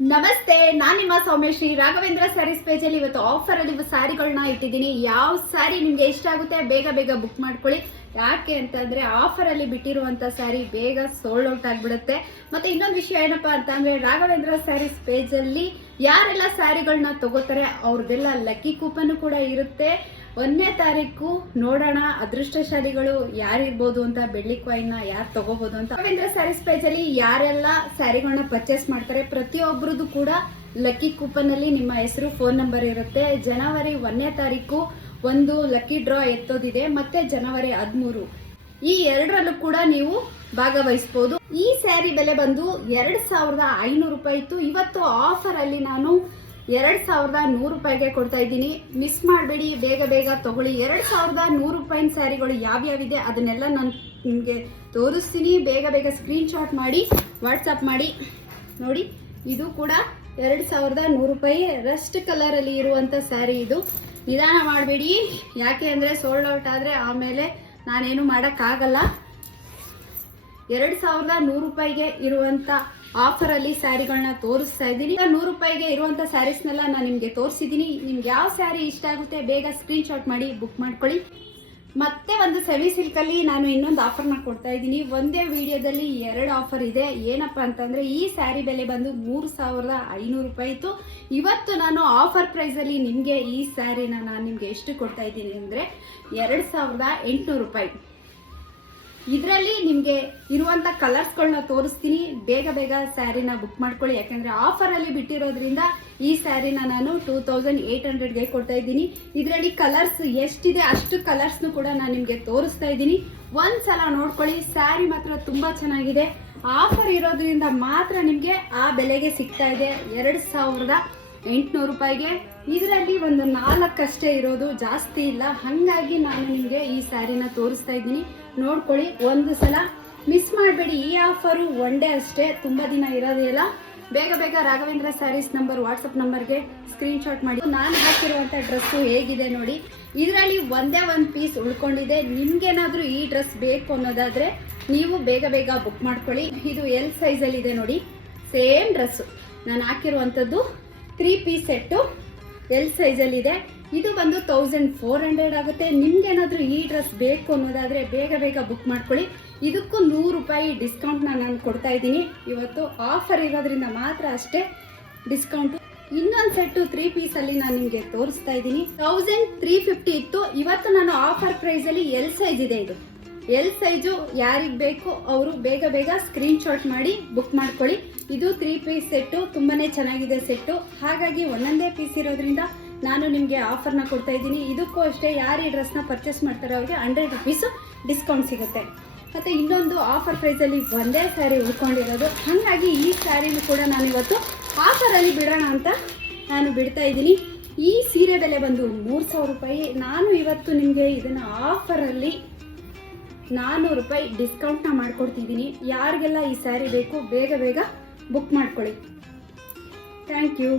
ನಮಸ್ತೆ, ನಾನು ನಿಮ್ಮ ಸೌಮ್ಯಶ್ರೀ. ರಾಘವೇಂದ್ರ ಸ್ಯಾರೀಸ್ ಪೇಜಲ್ಲಿ ಇವತ್ತು ಆಫರ್ ಅಲ್ಲಿ ಸ್ಯಾರಿಗಳನ್ನ ಇಟ್ಟಿದ್ದೀನಿ. ಯಾವ ಸ್ಯಾರಿ ನಿಮ್ಗೆ ಇಷ್ಟ ಆಗುತ್ತೆ ಬೇಗ ಬೇಗ ಬುಕ್ ಮಾಡ್ಕೊಳ್ಳಿ. ಯಾಕೆ ಅಂತಂದ್ರೆ ಆಫರ್ ಅಲ್ಲಿ ಬಿಟ್ಟಿರುವಂತ ಸ್ಯಾರಿ ಬೇಗ ಸೋಲ್ಡ್ ಔಟ್ ಆಗ್ಬಿಡುತ್ತೆ. ಮತ್ತೆ ಇನ್ನೊಂದು ವಿಷಯ ಏನಪ್ಪಾ ಅಂತಂದ್ರೆ ರಾಘವೇಂದ್ರ ಸ್ಯಾರೀಸ್ ಪೇಜ್ ಅಲ್ಲಿ ಯಾರೆಲ್ಲ ಸ್ಯಾರಿಗಳನ್ನ ತಗೋತಾರೆ ಅವ್ರದೆಲ್ಲ ಲಕ್ಕಿ ಕೂಪನ್ ಕೂಡ ಇರುತ್ತೆ. 1ನೇ ತಾರೀಕು ನೋಡೋಣ ಅದೃಷ್ಟಶಾಲಿಗಳು ಯಾರಿರ್ಬೋದು ಅಂತ, ಬೆಳ್ಳಿ ಕಾಯಿನ್ ಯಾರು ತಗೋಬಹುದು ಅಂತ. ರಾಘವೇಂದ್ರ ಸ್ಯಾರೀಸ್ ಪೇಜ್ ಅಲ್ಲಿ ಯಾರೆಲ್ಲ ಸ್ಯಾರಿಗಳನ್ನ ಪರ್ಚೇಸ್ ಮಾಡ್ತಾರೆ ಪ್ರತಿಯೊಬ್ಬರದು ಕೂಡ ಲಕ್ಕಿ ಕೂಪನ್ ಅಲ್ಲಿ ನಿಮ್ಮ ಹೆಸರು, ಫೋನ್ ನಂಬರ್ ಇರುತ್ತೆ. ಜನವರಿ 1ನೇ ತಾರೀಕು ಒಂದು ಲಕ್ಕಿ ಡ್ರಾ ಎತ್ತೋದಿದೆ, ಮತ್ತೆ ಜನವರಿ 13 ಈ ಎರಡರಲ್ಲೂ ಕೂಡ ನೀವು ಭಾಗವಹಿಸಬಹುದು. ಈ ಸ್ಯಾರಿ ಬೆಲೆ ಬಂದು 2500 ರೂಪಾಯಿ ಇತ್ತು. ಇವತ್ತು ಆಫರ್ ಅಲ್ಲಿ ನಾನು 2100 ರೂಪಾಯಿಗೆ ಕೊಡ್ತಾ ಇದ್ದೀನಿ. ಮಿಸ್ ಮಾಡಬೇಡಿ, ಬೇಗ ಬೇಗ ತಗೊಳ್ಳಿ. 2100 ರೂಪಾಯಿನ ಸ್ಯಾರಿಗಳು ಯಾವ್ಯಾವಿದೆ ಅದನ್ನೆಲ್ಲ ನಾನು ನಿಮಗೆ ತೋರಿಸ್ತೀನಿ. ಬೇಗ ಬೇಗ ಸ್ಕ್ರೀನ್ ಶಾಟ್ ಮಾಡಿ ವಾಟ್ಸಪ್ ಮಾಡಿ ನೋಡಿ. ಇದು ಕೂಡ 2100 ರೂಪಾಯಿ ರಸ್ಟ್ ಕಲರ್ ಅಲ್ಲಿ ಇರುವಂತ ಸ್ಯಾರಿ. ಇದು ನಿಧಾನ ಮಾಡಬೇಡಿ, ಯಾಕೆ ಅಂದ್ರೆ ಸೋಲ್ಡ್ ಔಟ್ ಆದ್ರೆ ಆಮೇಲೆ ನಾನೇನು ಮಾಡೋಕ್ಕಾಗಲ್ಲ. 2100 ರೂಪಾಯಿಗೆ ಇರುವಂತ ಆಫರ್ ಅಲ್ಲಿ ಸ್ಯಾರಿಗಳನ್ನ ತೋರಿಸ್ತಾ ಇದ್ದೀನಿ. 100 ರೂಪಾಯಿಗೆ ಇರುವಂತ ಸ್ಯಾರೀಸ್ನೆಲ್ಲ ನಾನು ನಿಮ್ಗೆ ತೋರಿಸಿದ್ದೀನಿ. ನಿಮ್ಗೆ ಯಾವ ಸ್ಯಾರಿ ಇಷ್ಟ ಆಗುತ್ತೆ ಬೇಗ ಸ್ಕ್ರೀನ್ ಶಾಟ್ ಮಾಡಿ ಬುಕ್ ಮಾಡ್ಕೊಳ್ಳಿ. ಮತ್ತೆ ಒಂದು ಸೆಮಿ ಸಿಲ್ಕ್ ಅಲ್ಲಿ ನಾನು ಇನ್ನೊಂದು ಆಫರ್ನ ಕೊಡ್ತಾ ಇದ್ದೀನಿ. ಒಂದೇ ವಿಡಿಯೋದಲ್ಲಿ 2 ಆಫರ್ ಇದೆ. ಏನಪ್ಪಾ ಅಂತಂದ್ರೆ ಈ ಸ್ಯಾರಿ ಬೆಲೆ ಬಂದು 3500 ರೂಪಾಯಿ ಇತ್ತು. ಇವತ್ತು ನಾನು ಆಫರ್ ಪ್ರೈಸ್ ಅಲ್ಲಿ ನಿಮ್ಗೆ ಈ ಸ್ಯಾರಿನ ನಾನು ನಿಮ್ಗೆ ಎಷ್ಟು ಕೊಡ್ತಾ ಇದ್ದೀನಿ ಅಂದ್ರೆ 2800 ರೂಪಾಯಿ. ಇದರಲ್ಲಿ ನಿಮಗೆ ಇರುವಂತ ಕಲರ್ಸ್ಗಳನ್ನ ತೋರಿಸ್ತೀನಿ. ಬೇಗ ಬೇಗ ಸ್ಯಾರಿನ ಬುಕ್ ಮಾಡ್ಕೊಳ್ಳಿ, ಯಾಕಂದ್ರೆ ಆಫರ್ ಅಲ್ಲಿ ಬಿಟ್ಟಿರೋದ್ರಿಂದ ಈ ಸ್ಯಾರಿನ ನಾನು 2800ಗೆ ಕೊಡ್ತಾ ಇದ್ದೀನಿ. ಇದರಲ್ಲಿ ಕಲರ್ಸ್ ಎಷ್ಟಿದೆ ಅಷ್ಟು ಕಲರ್ಸ್ನು ಕೂಡ ನಾನು ನಿಮ್ಗೆ ತೋರಿಸ್ತಾ ಇದ್ದೀನಿ. ಒಂದ್ಸಲ ನೋಡ್ಕೊಳ್ಳಿ. ಸ್ಯಾರಿ ಮಾತ್ರ ತುಂಬಾ ಚೆನ್ನಾಗಿದೆ. ಆಫರ್ ಇರೋದ್ರಿಂದ ಮಾತ್ರ ನಿಮ್ಗೆ ಆ ಬೆಲೆಗೆ ಸಿಗ್ತಾ ಇದೆ 2800 ರೂಪಾಯಿಗೆ. ಇದರಲ್ಲಿ ಒಂದು 4 ಅಷ್ಟೇ ಇರೋದು, ಜಾಸ್ತಿ ಇಲ್ಲ. ಹಾಗಾಗಿ ನಾನು ನಿಮ್ಗೆ ಈ ಸ್ಯಾರಿನ ತೋರಿಸ್ತಾ ಇದ್ದೀನಿ. ನೋಡ್ಕೊಳ್ಳಿ, ಒಂದು ಸಲ ಮಿಸ್ ಮಾಡಬೇಡಿ. ಈ ಆಫರು 1 ಡೇ ಅಷ್ಟೇ, ತುಂಬಾ ದಿನ ಇರೋದಿಲ್ಲ. ಬೇಗ ಬೇಗ ರಾಘವೇಂದ್ರ ಸ್ಯಾರೀಸ್ ನಂಬರ್ ವಾಟ್ಸಪ್ ನಂಬರ್ಗೆ ಸ್ಕ್ರೀನ್ ಶಾಟ್ ಮಾಡಿ. ನಾನು ಹಾಕಿರುವಂತ ಡ್ರೆಸ್ ಹೇಗಿದೆ ನೋಡಿ. ಇದರಲ್ಲಿ ಒಂದೇ ಒಂದು ಪೀಸ್ ಉಳ್ಕೊಂಡಿದೆ. ನಿಮ್ಗೇನಾದ್ರೂ ಈ ಡ್ರೆಸ್ ಬೇಕು ಅನ್ನೋದಾದ್ರೆ ನೀವು ಬೇಗ ಬೇಗ ಬುಕ್ ಮಾಡ್ಕೊಳ್ಳಿ. ಇದು ಎಲ್ ಸೈಜ್ ಅಲ್ಲಿ ಇದೆ ನೋಡಿ. ಸೇಮ್ ಡ್ರೆಸ್ ನಾನು ಹಾಕಿರುವಂತದ್ದು 3 ಪೀಸ್ ಸೆಟ್ಟು ಎಲ್ ಸೈಜ್ ಅಲ್ಲಿ ಇದೆ. ಇದು ಬಂದು 1400 ಆಗುತ್ತೆ. ನಿಮ್ಗೇನಾದ್ರೂ ಈ ಡ್ರೆಸ್ ಬೇಕು ಅನ್ನೋದಾದ್ರೆ ಬೇಗ ಬೇಗ ಬುಕ್ ಮಾಡ್ಕೊಳ್ಳಿ. ಇದಕ್ಕೂ 100 ರೂಪಾಯಿ ಡಿಸ್ಕೌಂಟ್ ನಾನು ಕೊಡ್ತಾ ಇದ್ದೀನಿ. ಇವತ್ತು ಆಫರ್ ಇರೋದ್ರಿಂದ ಮಾತ್ರ ಅಷ್ಟೇ ಡಿಸ್ಕೌಂಟ್. ಇನ್ನೊಂದು ಸೆಟ್ಟು 3 ಪೀಸ್ ಅಲ್ಲಿ ನಾನು ನಿಮ್ಗೆ ತೋರಿಸ್ತಾ ಇದ್ದೀನಿ. 1350 ಇತ್ತು. ಇವತ್ತು ನಾನು ಆಫರ್ ಪ್ರೈಸ್ ಅಲ್ಲಿ ಎಲ್ ಸೈಜ್ ಇದೆ. ಇದು ಎಲ್ ಸೈಜು ಯಾರಿಗ್ ಬೇಕು ಅವರು ಬೇಗ ಬೇಗ ಸ್ಕ್ರೀನ್ ಶಾಟ್ ಮಾಡಿ ಬುಕ್ ಮಾಡ್ಕೊಳ್ಳಿ. ಇದು 3 ಪೀಸ್ ಸೆಟ್ಟು, ತುಂಬಾನೇ ಚೆನ್ನಾಗಿದೆ ಸೆಟ್ಟು. ಹಾಗಾಗಿ ಒಂದೊಂದೇ ಪೀಸ್ ಇರೋದ್ರಿಂದ ನಾನು ನಿಮ್ಗೆ ಆಫರ್ನ ಕೊಡ್ತಾ ಇದ್ದೀನಿ. ಇದಕ್ಕೂ ಅಷ್ಟೇ, ಯಾರು ಈ ಡ್ರೆಸ್ನ ಪರ್ಚೇಸ್ ಮಾಡ್ತಾರೆ ಅವ್ರಿಗೆ 100 ರೂಪೀಸ್ ಡಿಸ್ಕೌಂಟ್ ಸಿಗುತ್ತೆ. ಮತ್ತೆ ಇನ್ನೊಂದು ಆಫರ್ ಪ್ರೈಸ್ ಅಲ್ಲಿ ಒಂದೇ ಸ್ಯಾರಿ ಉಳ್ಕೊಂಡಿರೋದು. ಹಾಗಾಗಿ ಈ ಸ್ಯಾರಿನೂ ಕೂಡ ನಾನು ಇವತ್ತು ಆಫರ್ ಅಲ್ಲಿ ಬಿಡೋಣ ಅಂತ ನಾನು ಬಿಡ್ತಾ ಇದ್ದೀನಿ. ಈ ಸೀರೆ ಬೆಲೆ ಬಂದು 3000 ರೂಪಾಯಿ. ನಾನು ಇವತ್ತು ನಿಮಗೆ ಇದನ್ನ ಆಫರ್ ಅಲ್ಲಿ 400 ರೂಪಾಯಿ ಡಿಸ್ಕೌಂಟ್ನ ಮಾಡ್ಕೊಡ್ತಿದ್ದೀನಿ. ಯಾರಿಗೆಲ್ಲ ಈ ಸ್ಯಾರಿ ಬೇಕು ಬೇಗ ಬೇಗ ಬುಕ್ ಮಾಡ್ಕೊಳ್ಳಿ. Thank you.